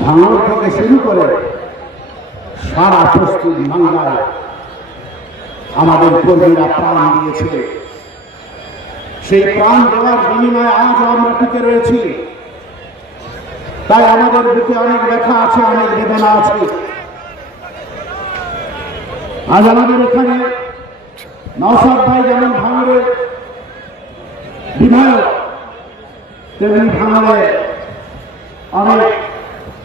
ভাঙড় থেকে শুরু করে সারা পশ্চিম বাংলায় আমাদের কর্মীরা প্রাণ দিয়েছে। সেই প্রাণ দেওয়ার বিনিময়ে আজ আমরা টিকে রয়েছি। তাই আমাদের বুকে অনেক ব্যথা আছে, অনেক বেদনা আছে। আজ আমাদের এখানে নওশাদ ভাই যেমন ভাঙড়ের বিধায়ক, তেমনি ভাঙড়ের অনেক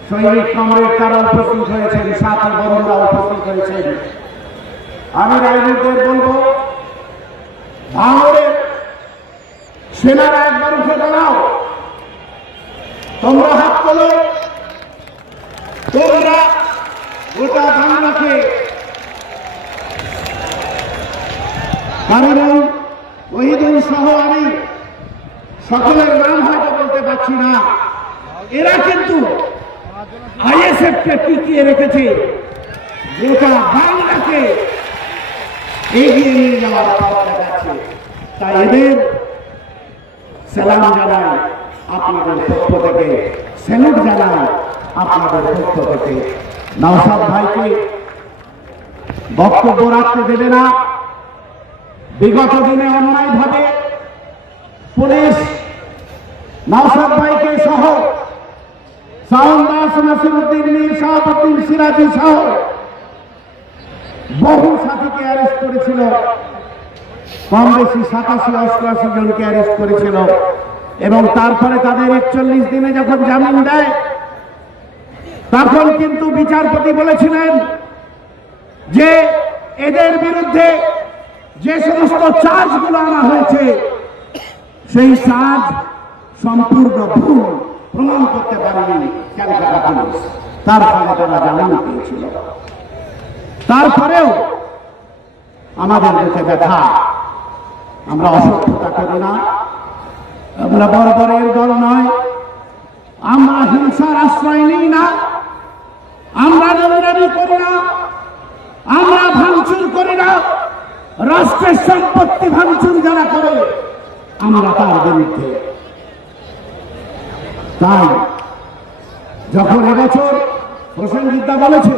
সৈনিক কমরেড তারা উপস্থিত হয়েছেন, সাথী বন্ধুরা উপস্থিত হয়েছেন। আমি রাজনীতিদের বলবো, ভাঙড়ের সেনারা একবার উঠে দাঁড়াও, তোমরা হাত তোলো, তোমরা গোটা বাংলাকে কারণ ওহিদুল সহ আমি সকলের নাম হয়তো বলতে পারছি না, এরা কিন্তু আইএসএফ কে টিকিয়ে রেখেছে, গোটা বাংলাকে এগিয়ে নিয়ে যাওয়ার চেষ্টা করছে। তাই এদের সালাম জানাই আপনাদের পক্ষ থেকে, স্যালুট জানাই আপনাদের পক্ষ থেকে। নওশাদ ভাইকে বক্তব্য রাখতে দেবে না। বিগত দিনে অন্যায়ভাবে পুলিশ নওশাদ ভাইকে সহ শাওন দাস, নাসিরউদ্দিন মীর, শাহাবুদ্দিন সিরাজি সহ বহু সাথীকে অ্যারেস্ট করেছিল। কম বেশি 87-88 জনকে অ্যারেস্ট করেছিল এবং তারপরে তাদের 41 দিনে যখন জামিন দেয়, তখন কিন্তু বিচারপতি বলেছিলেন যে এদের বিরুদ্ধে যে সমস্ত চার্জগুলো আনা হয়েছে সেই চার্জ সম্পূর্ণ ভুল, প্রমাণ করতে পারেনি ক্যালকাটা পুলিশ। তার ফলে তারা জামিন পেয়েছিল। তারপরেও আমাদের বুকে ব্যথা। আমরা অসভ্যতা করি না, আমরা বর্বরের দল নয়, আমরা হিংসার আশ্রয় নিই না, আমরা দৌড়ানি করি না, আমরা ভাঙচুর করি না। রাষ্ট্রের সম্পত্তি ভাঙচুর যারা করে আমরা তার বিরুদ্ধে। তাই যখন এবছর প্রসেনজিৎ বলেছে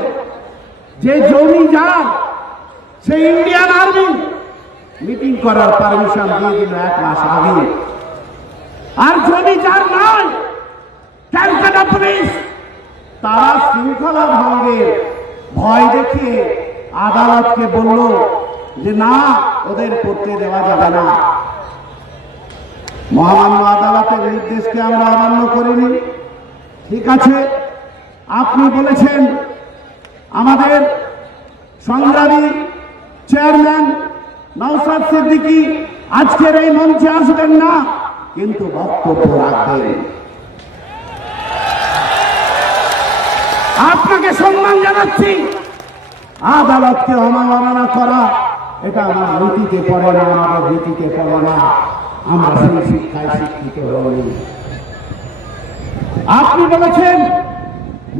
যে জমি যার, সেই ইন্ডিয়ান আর্মি মিটিং করার পারমিশন দিয়ে দিল 1 মাস আগে, আর জমি যার নয় ক্যালকাটা পুলিশ তারা শৃঙ্খলা ভঙ্গের ভয় দেখিয়ে আদালতকে বলল যে না, ওদের করতে দেওয়া যাবে না। মহামান্য আদালতের নির্দেশকে আমরা অমান্য করিনি। ঠিক আছে, আপনি বলেছেন আমাদের সংগ্রামী চেয়ারম্যান নওশাদ সিদ্দিকী আজকের এই মঞ্চে আসবেন না, কিন্তু বক্তব্য রাখবেন। আপনাকে সম্মান জানাচ্ছি। আদালতকে অবমাননা করা এটা আমার নীতিতে পড়ে না, আমাদের নীতিতে পড়ে না। আমরা সেই শিক্ষায় শিক্ষিত হইনি। আপনি বলেছেন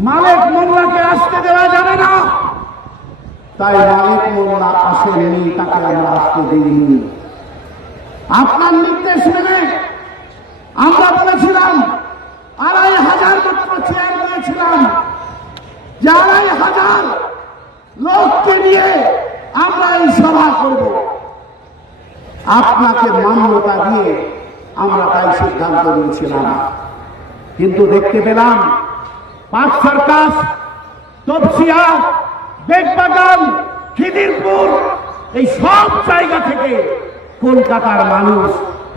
মালিক মোল্লাকে আসতে দেওয়া যাবে না, তাই মালিক মোল্লা আসেননি, তাকে আমরা আসতে দিইনি। আপনার নির্দেশ মেনে আমরা বলেছিলাম 2500 মাত্র চেয়ার দিয়েছিলাম, যে 2500 লোককে নিয়ে আমরা এই সভা করব। আপনাকে মান্যতা দিয়ে আমরা তাই সিদ্ধান্ত নিয়েছিলাম। কিন্তু দেখতে পেলাম পাঁচ সার্কাস, তপসিয়া, বেগবাগান, খিদিরপুর, এই সব জায়গা থেকে কলকাতার মানুষ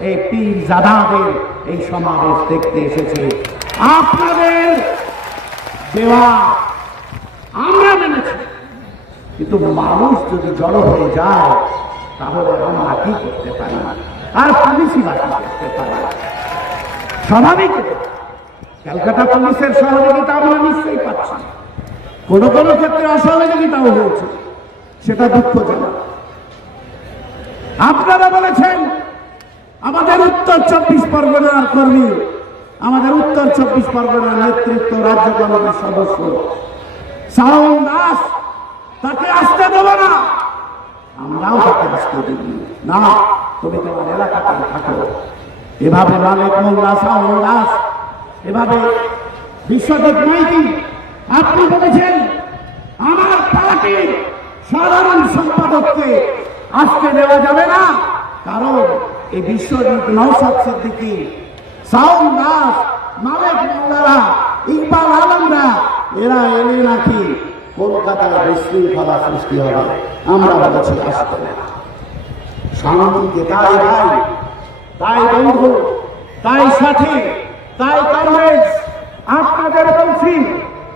এই পীরজাদাদের এই সমাবেশ দেখতে এসেছে। আপনাদের দেওয়া আমরা মেনেছি, কিন্তু মানুষ যদি জড়ো হয়ে যায় তাহলে আমরা কি করতে পারি? আর পুলিশই বাকি করতে পারি। স্বাভাবিক ক্যালকাটা পুলিশের সহযোগিতা আমরা নিশ্চয়ই পাচ্ছি, কোনো কোনো ক্ষেত্রে অসহযোগিতাও হয়েছে, সেটা দুঃখজনক। আপনারা বলেছেন আমাদের উত্তর 24 পরগনার কর্মী, আমাদের উত্তর 24 পরগনার নেতৃত্ব, রাজ্য কমিটির সদস্য শাওন দাস, তাকে আসতে দেব না। আমরাও তাকে আসতে দিব না, তুমি তোমার এলাকাতে থাকো। এভাবে মালিক মোল্লা, শাওন দাস, এভাবে বিশ্বজিৎ মাইতি আপনি বলেছেন আমার পার্টির সাধারণ সম্পাদককে আসতে দেওয়া যাবে না, কারণ এই বিশ্বজিৎ, নওশাদ সিদ্দিকী, শাওন দাস, মালেক মোল্লারা, ইকবাল আলমরা এরা এলে নাকি কলকাতায় বিশৃঙ্খলা সৃষ্টি হবে। আমরা বলেছি আসতে না, শান্তিতে। তাই ভাই, তাই বন্ধু, তাই সাথী, তাই কমরেডস, আপনাদের বলছি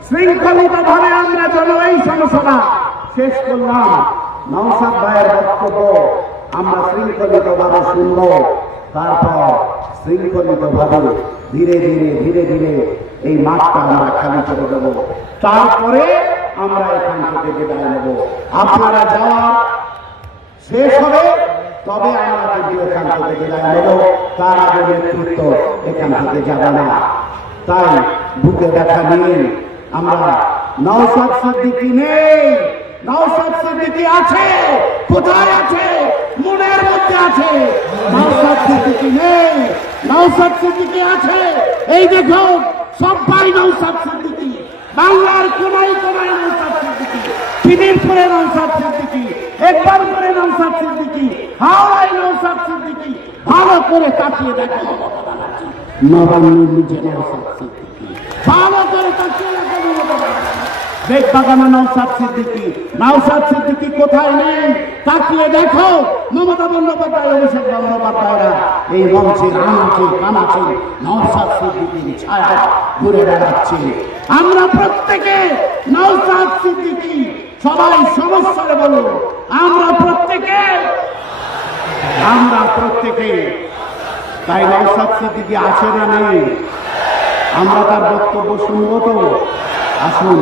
শৃঙ্খলিত ভাবে আমরা যেন এই সমস্যা শেষ করলাম। নওশাদ ভাইয়ের বক্তব্য আমরা শৃঙ্খলিত ভাবে শুনব, তারপর শৃঙ্খলিত ভাবে ধীরে ধীরে ধীরে ধীরে এই মাঠটা আমরা খালি করে দেব, তারপরে আমরা এখান থেকে বিদায় নেব। আপনারা যাওয়া শেষ হবে তবে আমরা কিন্তু এখান থেকে বিদায় নেব, তার আগে নেতৃত্ব এখান থেকে যাবে না। তাই বুকে দেখা নিয়ে আমরা, নওশাদ সিদ্দিকী নেই, নওশাদ সিদ্দিকী আছে, কোথায় আছে? মনের মধ্যে আছে। নওশাদ সিদ্দিকী নেই, নওশাদ সিদ্দিকী আছে। এই দেখো সবাই নওশাদ সিদ্দিকী, বাংলার কোনায় কোনায় নওশাদ সিদ্দিকী, খিদিরপুরে নওশাদ সিদ্দিকী, একবার করে নওশাদ সিদ্দিকী, হাওড়ায় নওশাদ সিদ্দিকী। ভালো করে তাকিয়ে দেখো নবান্নের নিচে নওশাদ সিদ্দিকী, ভালো করে তাকিয়ে দেখো বেগবাগানে নওশাদ সিদ্দিকী। নওশাদ সিদ্দিকী কোথায় নেই তাকিয়ে দেখো। মমতা বন্দ্যোপাধ্যায়, অভিষেক বন্দ্যোপাধ্যায়রা এই মঞ্চে আনাচে কানাচে নওশাদ সিদ্দিকীর ছায়া ঘুরে বেড়াচ্ছে। আমরা প্রত্যেকে নওশাদ সিদ্দিকী, সবাই সমস্যারে বলো আমরা প্রত্যেকে, আমরা প্রত্যেকে। তাই নওশাদ সিদ্দিকী আছে না নেই? আমরা তার বক্তব্য শুনবো তো, আসুন।